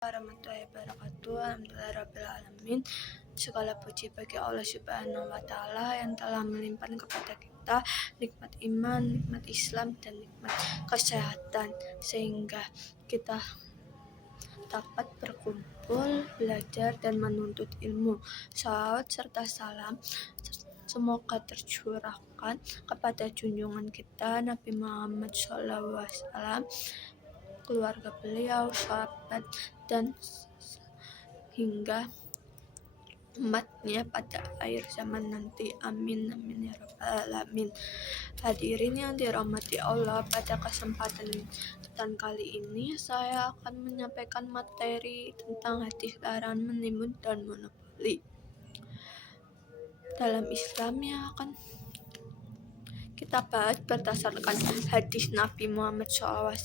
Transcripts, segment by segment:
Warahmatullahi wabarakatuh. Alhamdulillahirrahmanirrahim. Segala puji bagi Allah Subhanahu wa Ta'ala yang telah melimpahkan kepada kita nikmat iman, nikmat Islam, dan nikmat kesehatan, sehingga kita dapat berkumpul, belajar, dan menuntut ilmu. Salawat serta salam semoga tercurahkan kepada junjungan kita Nabi Muhammad SAW, keluarga beliau, sahabat, dan hingga umatnya pada akhir zaman nanti. Amin amin ya rabbal alamin. Hadirin yang dirahmati Allah, pada kesempatan kali ini saya akan menyampaikan materi tentang hadis larangan menimbun dan monopoli dalam Islam yang akan kita bahas berdasarkan hadis Nabi Muhammad SAW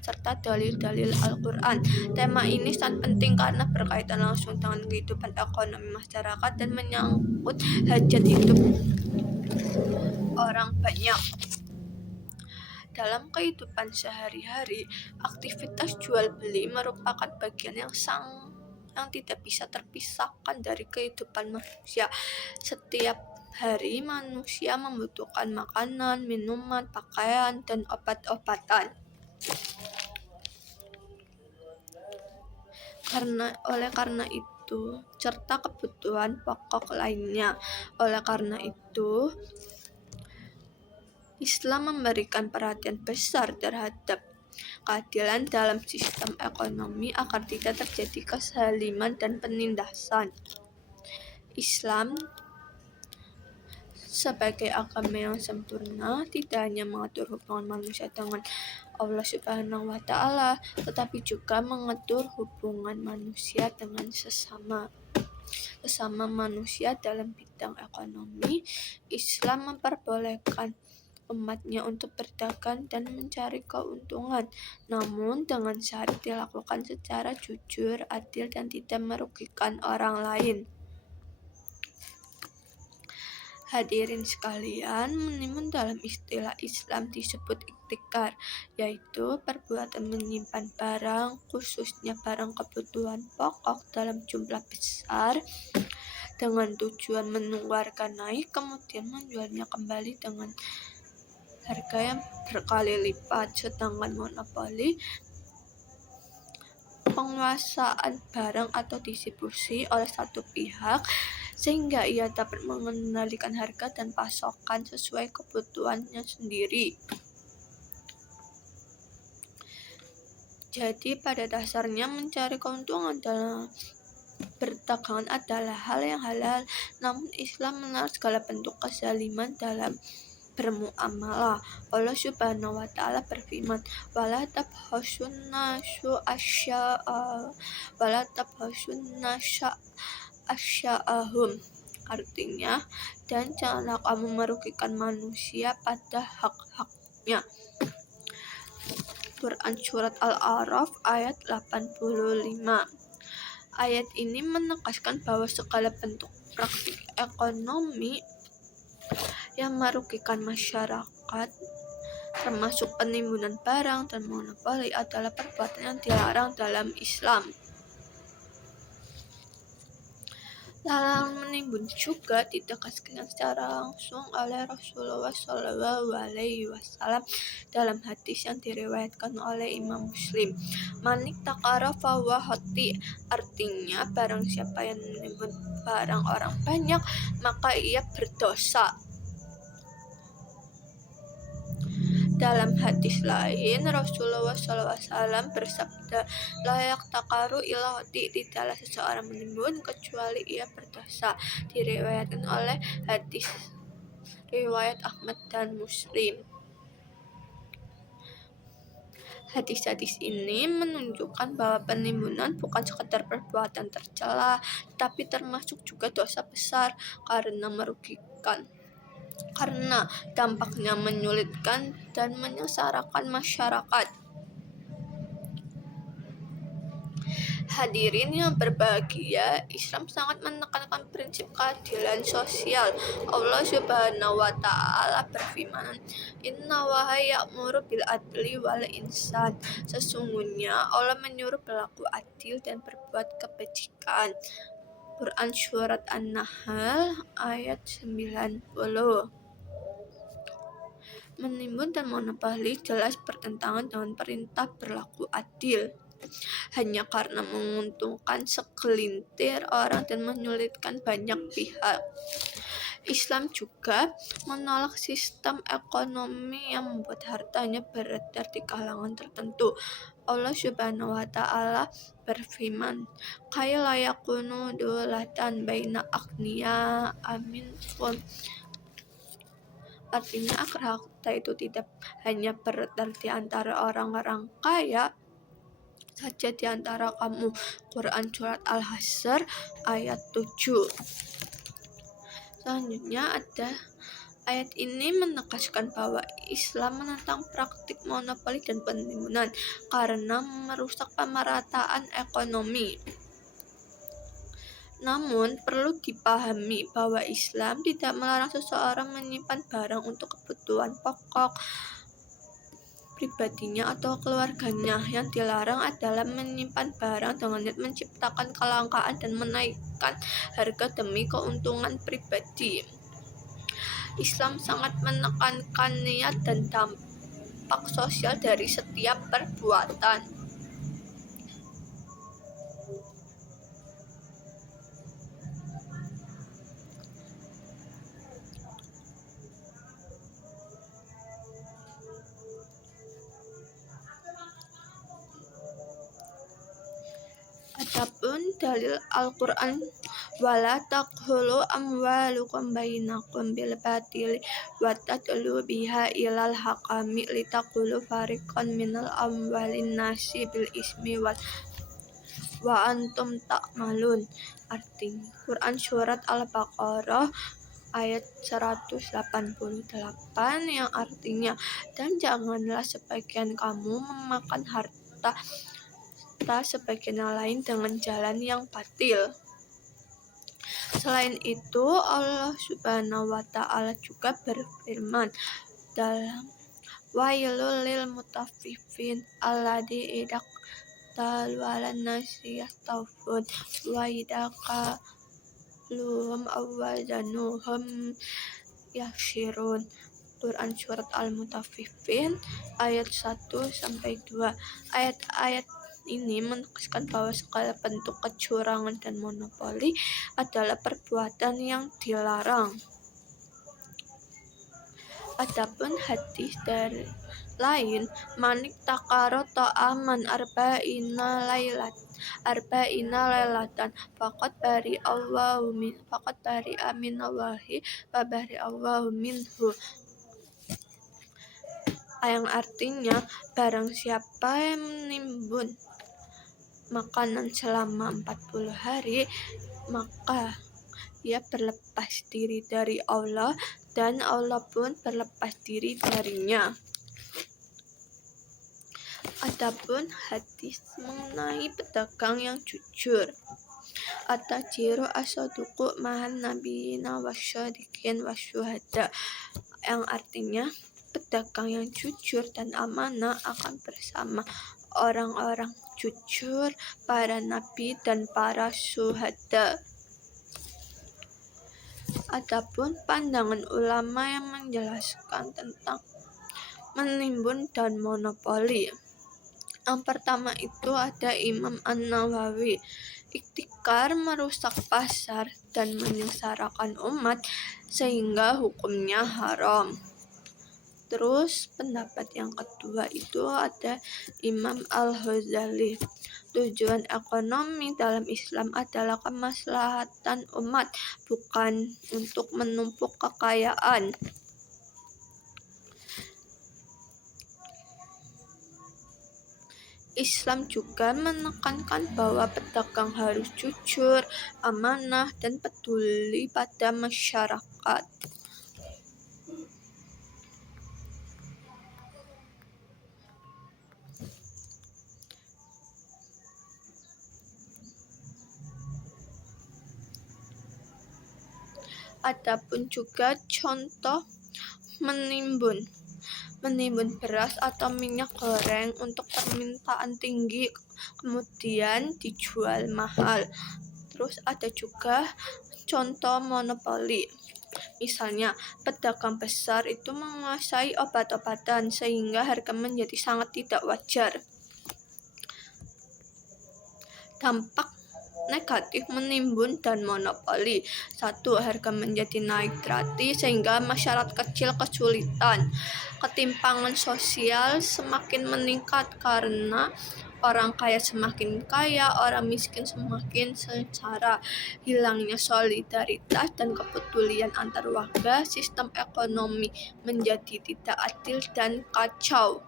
serta dalil-dalil Al-Quran. Tema ini sangat penting karena berkaitan langsung dengan kehidupan ekonomi masyarakat dan menyangkut hajat hidup orang banyak. Dalam kehidupan sehari-hari, aktivitas jual beli merupakan bagian yang tidak bisa terpisahkan dari kehidupan manusia. Setiap hari manusia membutuhkan makanan, minuman, pakaian, dan obat-obatan. Oleh karena itu, serta kebutuhan pokok lainnya. Oleh karena itu, Islam memberikan perhatian besar terhadap keadilan dalam sistem ekonomi agar tidak terjadi kezaliman dan penindasan. Islam sebagai agama yang sempurna tidak hanya mengatur hubungan manusia dengan Allah Subhanahu wa Ta'ala, tetapi juga mengatur hubungan manusia dengan sesama manusia dalam bidang ekonomi. Islam memperbolehkan umatnya untuk berdagang dan mencari keuntungan, namun dengan syarat dilakukan secara jujur, adil, dan tidak merugikan orang lain. Hadirin sekalian, menimbun dalam istilah Islam disebut iktikar, yaitu perbuatan menyimpan barang, khususnya barang kebutuhan pokok dalam jumlah besar, dengan tujuan menunggu harga naik, kemudian menjualnya kembali dengan harga yang berkali lipat. Sedangkan monopoli, penguasaan barang atau distribusi oleh satu pihak sehingga ia dapat mengendalikan harga dan pasokan sesuai kebutuhannya sendiri. Jadi pada dasarnya mencari keuntungan dalam perdagangan adalah hal yang halal, namun Islam melarang segala bentuk kezaliman dalam bermuamalah. Allah Subhanahu wa Ta'ala berfirman, wala tabhasun nasu asya'ahum, artinya, dan janganlah kamu merugikan manusia pada hak-haknya. Quran Surat Al-A'raf ayat 85. Ayat ini menegaskan bahwa segala bentuk praktik ekonomi yang merugikan masyarakat, termasuk penimbunan barang dan monopoli, adalah perbuatan yang dilarang dalam Islam. Larangan menimbun juga ditegaskan secara langsung oleh Rasulullah SAW dalam hadis yang diriwayatkan oleh Imam Muslim. Manik takara fahuwa hoti, artinya barang siapa yang menimbun barang orang banyak, maka ia berdosa. Dalam hadis lain, Rasulullah SAW bersabda, layak takaru ila hoti, tidaklah seseorang menimbun kecuali ia berdosa. Diriwayatkan oleh hadis riwayat Ahmad dan Muslim. Hadis-hadis ini menunjukkan bahwa penimbunan bukan sekedar perbuatan tercela, tapi termasuk juga dosa besar karena merugikan, karena dampaknya menyulitkan dan menyengsarakan masyarakat. Hadirin yang berbahagia, Islam sangat menekankan prinsip keadilan sosial. Allah Subhanahu wa taala berfirman, "Inna wa ya'muru bil adli wal ihsan." Sesungguhnya Allah menyuruh berlaku adil dan berbuat kebajikan. Quran Surat An-Nahl ayat 90. Menimbun dan monopoli jelas bertentangan dengan perintah berlaku adil. Hanya karena menguntungkan segelintir orang dan menyulitkan banyak pihak. Islam juga menolak sistem ekonomi yang membuat hartanya beredar di kalangan tertentu. Allah Subhanahu wa taala berfirman, "Kaya layakunu dulatan baina agniya aminkum." Artinya agar harta itu tidak hanya beredar di antara orang-orang kaya saja di antara kamu. Quran Surat Al-Hasr ayat 7. Selanjutnya ada ayat ini menegaskan bahwa Islam menentang praktik monopoli dan penimbunan karena merusak pemerataan ekonomi. Namun, perlu dipahami bahwa Islam tidak melarang seseorang menyimpan barang untuk kebutuhan pokok pribadinya atau keluarganya. Yang dilarang adalah menyimpan barang dengan niat menciptakan kelangkaan dan menaikkan harga demi keuntungan pribadi. Islam sangat menekankan niat dan dampak sosial dari setiap perbuatan. Adapun dalil Al-Quran, wala taqhulu amwalukum bainakum bil batili wa tadlu biha ilal hakami litaqulu fariqan minal amwalin nasi bil ismi wa antum ta'malun. Artinya Quran Surat Al-Baqarah ayat 188 yang artinya, dan janganlah sebagian kamu memakan harta sebagian yang lain dengan jalan yang batil. Selain itu, Allah Subhanahu wa taala juga berfirman dalam wailul lil mutaffifin alladzi idza talu 'alan nasi yastawfun wa idza qaluhum awazanuhum yakhsirun. Quran Surat Al-Mutaffifin ayat 1-2. Ayat-ayat ini menegaskan bahwa segala bentuk kecurangan dan monopoli adalah perbuatan yang dilarang. Adapun hadis dari lain, manik takaro ta'aman arba'ina lailatan faqad bari amin Allahi wa bari Allahu minhu. Yang artinya, barang siapa yang menimbun makanan selama 40 hari, maka ia berlepas diri dari Allah dan Allah pun berlepas diri darinya. Adapun hadis mengenai pedagang yang jujur, at-tajiru as-saduqu ma'an nabiyina wasyadiqin wasyuhada, yang artinya pedagang yang jujur dan amanah akan bersama orang-orang jujur, para nabi dan para syuhada. Adapun pandangan ulama yang menjelaskan tentang menimbun dan monopoli. Yang pertama itu ada Imam An-Nawawi. Iktikar merusak pasar dan menyengsarakan umat sehingga hukumnya haram. Terus pendapat yang kedua itu ada Imam Al-Ghazali. Tujuan ekonomi dalam Islam adalah kemaslahatan umat, bukan untuk menumpuk kekayaan. Islam juga menekankan bahwa pedagang harus jujur, amanah, dan peduli pada masyarakat. Adapun juga contoh menimbun beras atau minyak goreng untuk permintaan tinggi kemudian dijual mahal. Terus ada juga contoh monopoli. Misalnya, pedagang besar itu menguasai obat-obatan sehingga harga menjadi sangat tidak wajar. Dampak negatif menimbun dan monopoli. 1. Harga menjadi naik gratis sehingga masyarakat kecil kesulitan. Ketimpangan sosial semakin meningkat karena orang kaya semakin kaya, orang miskin semakin sengsara. Hilangnya solidaritas dan kepedulian antar warga, sistem ekonomi menjadi tidak adil dan kacau.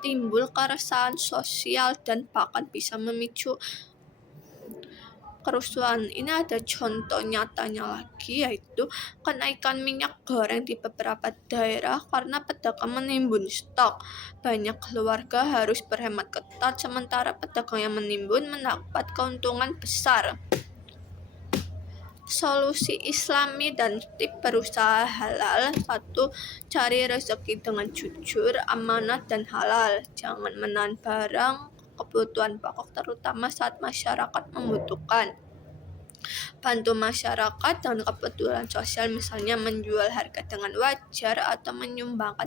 Timbul keresahan sosial dan bahkan bisa memicu kerusuhan. Ini ada contoh nyatanya lagi, yaitu kenaikan minyak goreng di beberapa daerah karena pedagang menimbun stok. Banyak keluarga harus berhemat ketat sementara pedagang yang menimbun mendapat keuntungan besar. Solusi Islami dan tip berusaha halal. 1. Cari rezeki dengan jujur, amanah, dan halal. Jangan menahan barang kebutuhan pokok terutama saat masyarakat membutuhkan. Bantu masyarakat dengan kebutuhan sosial, misalnya menjual harga dengan wajar atau menyumbangkan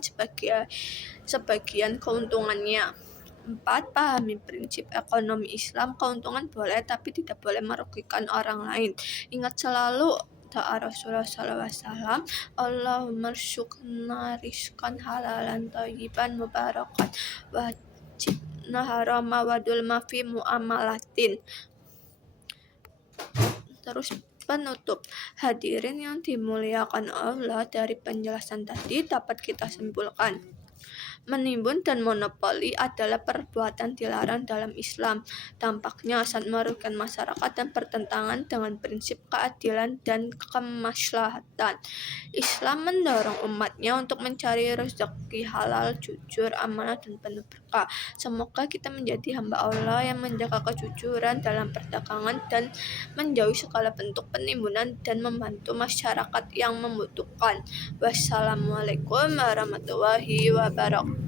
sebagian keuntungannya. 4. Pahami prinsip ekonomi Islam. Keuntungan boleh tapi tidak boleh merugikan orang lain. Ingat selalu doa Rasulullah SAW, Allahumma rzuqna rizqan halalan thayyiban mubarakan wajibna harama wadul mafi muamalatin. Terus penutup, hadirin yang dimuliakan Allah, dari penjelasan tadi dapat kita simpulkan menimbun dan monopoli adalah perbuatan dilarang dalam Islam. Dampaknya sangat merugikan masyarakat dan bertentangan dengan prinsip keadilan dan kemaslahatan. Islam mendorong umatnya untuk mencari rezeki halal, jujur, amanah, dan penuh berkah. Semoga kita menjadi hamba Allah yang menjaga kejujuran dalam perdagangan dan menjauhi segala bentuk penimbunan dan membantu masyarakat yang membutuhkan. Wassalamualaikum warahmatullahi wabarakatuh.